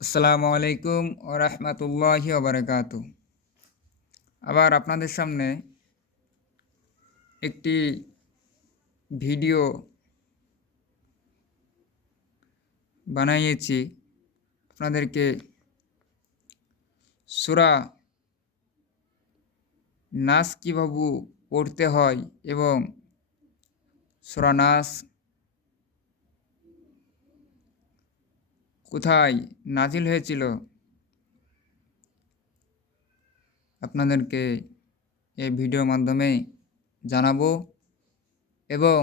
আসসালামু আলাইকুম ও রহমতুল্লাহি ওবরাকাতু। আবার আপনাদের সামনে একটি ভিডিও বানিয়েছি। আপনাদেরকে সূরা নাস কীভাবে পড়তে হয় এবং সূরা নাস কোথায় নাজিল হয়েছিল আপনাদেরকে এই ভিডিওর মাধ্যমে জানাবো এবং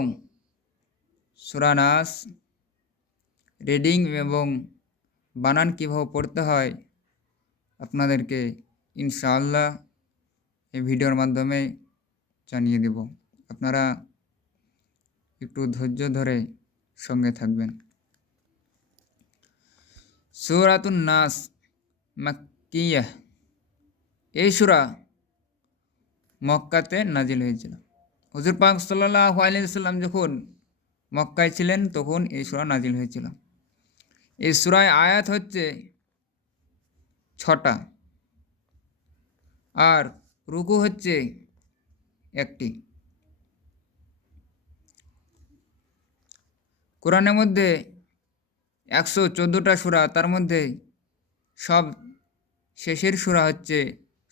সূরা নাস রিডিং এবং বানান কীভাবে পড়তে হয় আপনাদেরকে ইনশাআল্লাহ এই ভিডিওর মাধ্যমে জানিয়ে দেব। আপনারা একটু ধৈর্য ধরে সঙ্গে থাকবেন। সূরাতুন নাস মাক্কিয়াহ, এই সূরা মক্কাতে নাজিল হয়েছিল। হুজুর পাক সাল্লাল্লাহু আলাইহি ওয়াসাল্লাম যখন মক্কায় ছিলেন তখন এই সূরা নাজিল হয়েছিল। এই সূরায় আয়াত হচ্ছে 6টা আর রুকু হচ্ছে 1টি। কোরআনের মধ্যে 114টা সূরা, তার মধ্যে সব শেষের সূরা হচ্ছে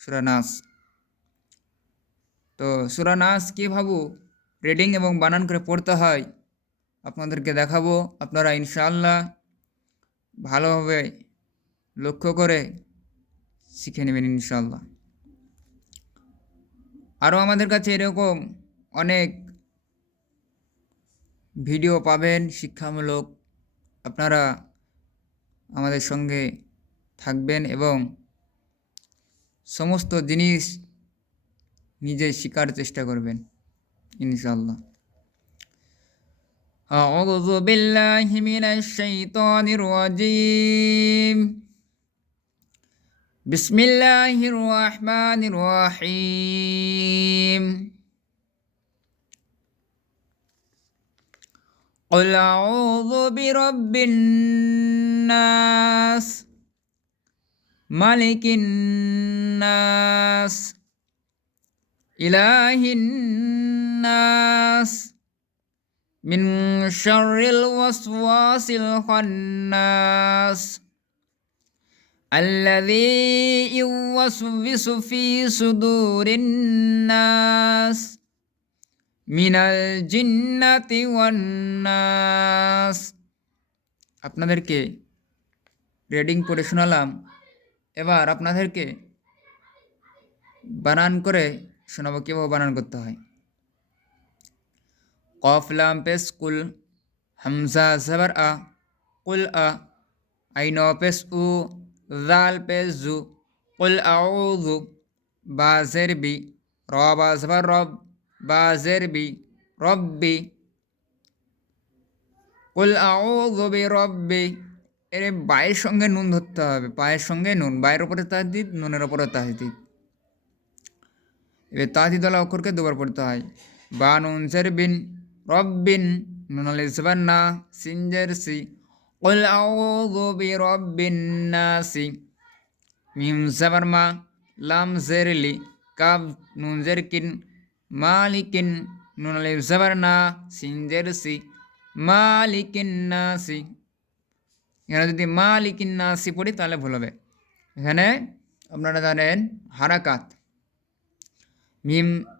সূরা নাস। তো সূরা নাস কীভাবে রিডিং এবং বানান করে পড়তে হয় আপনাদেরকে দেখাবো। আপনারা ইনশাআল্লাহ ভালোভাবে লক্ষ্য করে শিখে নেবেন ইনশাআল্লাহ। আরও আমাদের কাছে এরকম অনেক ভিডিও পাবেন শিক্ষামূলক। আপনারা আমাদের সঙ্গে থাকবেন এবং সমস্ত জিনিস নিজে শেখার চেষ্টা করবেন ইনশাআল্লাহ। আউযু বিল্লাহি মিনাশ শাইতানির রাজীম। বিসমিল্লাহির রহমানির রহিম। قل أعوذ برب الناس ملك الناس إله الناس من شر الوسواس الخناس الذي يوسوس في صدور الناس মিনাল জিন্নাতি ওয়ান নাস। আপনাদেরকে রিডিং পড়ে শোনালাম, এবার আপনাদেরকে বানান করে শোনাবো কীভাবে বানান করতে হয়। কফ লাম পেশ কুল, হামজা জবর আ, কুল আ, আইন পেশ উ, জাল পেশ জু, কুল আউযু, বা জের বি, র বা জবর রব, বা জের বি, রব্বি, কুল আউযু বিরব্বি। এর বায়ের সঙ্গে নুন ধরতে হবে, পায়ের সঙ্গে নুন, বায়ের ওপরে তাহদিদ, নুনের ওপরে তাহদিদ। এবার তাহদিদওয়ালা অক্ষরকে দুবার পড়তে হয়। বা নুন জের বিন, রব্বিন, নুন আলিফ জবর না, সিন জের সি, কুল আউযু বিরব্বিন নাসি, মিম জবর মা, লাম জের লি, কাফ নুন জের কিন, মালিকিন, নুন আলিফ জবর না, সিন জের সি, মালিকিন নাসি। এখানে যদি মালিকিন নাসি পড়ি তাহলে ভুল হবে। এখানে আপনারা জানেন হারাকাত,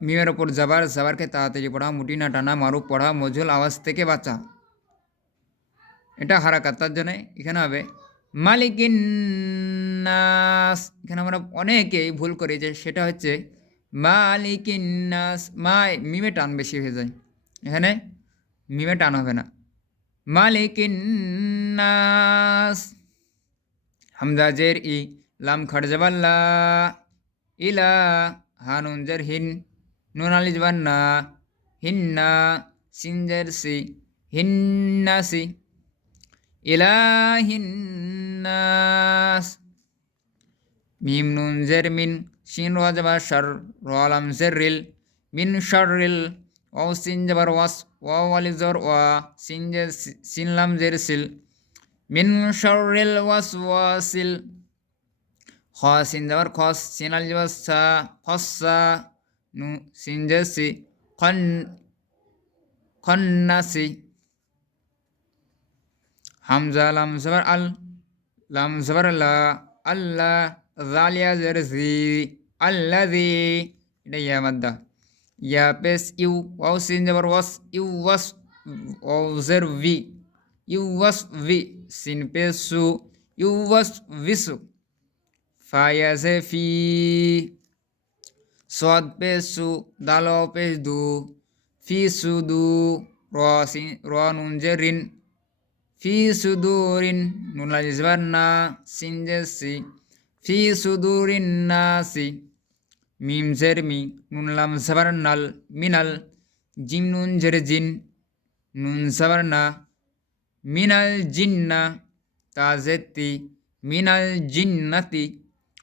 মিমের ওপর জাবার, জাবারকে তাড়াতাড়ি পড়া, মুটি না টানা, মারুফ পড়া, মজুল আওয়াজ থেকে বাঁচা, এটা হারাকাত। তার জন্য এখানে হবে মালিকিন নাস। এখানে আমরা অনেকেই ভুল করি, যে সেটা হচ্ছে মালিকিন নাস, মিমে টান বেশি হয়ে যায়। এখানে মিমে টান হবে না, মালিকিন নাস। হামজা জের ই, লাম খাড় জবর লা, ইলা, হা নুন জের হিন, নুন আলিফ জবর না, হিন্না, সিন জের সি, হিন্নাসি, ইলাহিন নাস। মিম নুন জের মিন, শিন ওয়া জবর শার, র লাম জের রিল, মিন শাররিল, ওয়াও সিন জবর ওয়াস, ওয়াও আলিফ জবর ওয়া, সিন লাম জের সিল, মিন শাররিল ওয়াসওয়াসিল খ সিন যাবার খস সিন আল যাবার সা খসসা নু সিন জাসি খন খন্নাসি হামজা লাম যাবার আল লাম যাবার লা আল্লাহ জালিয়া জারজি আল্লাযী এটা ইয়া মাদ্দা ইয়া পেস ইউ ওয়াও সিন যাবার ওয়াস ইউ ওয়াস ওয়াও জের ভি ইউ ওয়াস ভি সিন পেস সু ইউ ওয়াস ভিসু ফায়া জে ফি সদ পেস সু দালো পেস দু ফি সুদু র সিন র নুন J Rin fi sudurin nun lagi sebarna sin jesi fi sudurin nasi mim zermi nun lam sebarnal minal jim nun jerjin nun sebarna minal jinna tazeti minal jinnati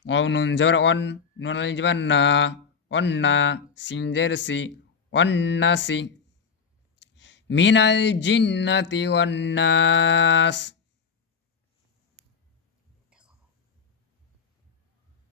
waw nun sebar on nun lagi sebarna onna sin jersi onnasi minal jinnati wan nas